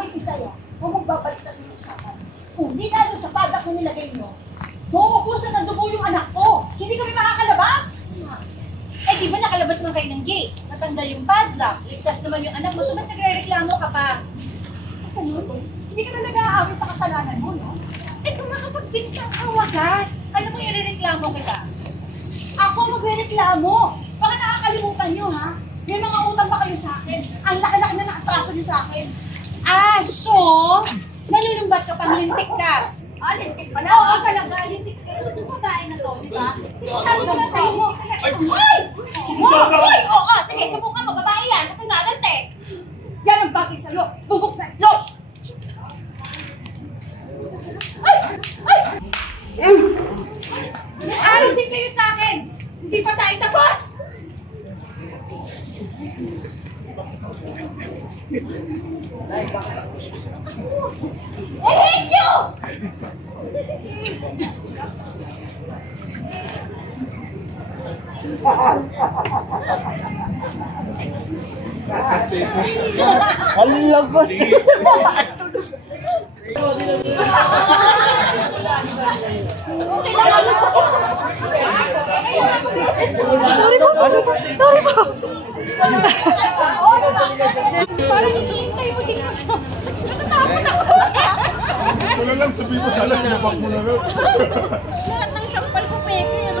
Hoy, Isaya, huwag mong babalik na yung usapan. Kung di lalo sa padak ko nilagay nyo, mauubusan ng dugo yung anak ko. Hindi kami makakalabas. Eh, di ba nakalabas naman kayo ng gate? Natanggal yung padlock, ligtas naman yung anak mo, so ba't nagre-reklamo ka pa? Ganun, hindi ka talaga aaway sa kasalanan mo, no? Eh, kung makapagbili ka ang wagas, alam mo yung reklamo kita? Ako magre-reklamo. Baka nakakalimutan nyo, ha? May mga utang ba kayo sa akin? Ang laki-laki na nakatraso nyo sa akin. Ah, so, nalulumbat ka pang lintik ka. Ah, lintik pala. Oo, talaga, lintik ka. Ito yung babae na to, di ba? Sige, sabi ko na sa'yo mo. Hoy! Hoy! Oo, sige, subukan mo, babae yan. Huwag kang gagante. Yan ang bagay sa'yo. Bubok na ito. Ay! Ay! May araw din kayo sa akin. Hindi pa tayo tapos. I hate you! Ang lakas! Sorry po, sorry po. Sorry po. Parang hinihintay mo din mo sa... Natatakot ako. Wala lang sabihin mo sana, sinapak mo na lang. Lahat ng sampal ko peke.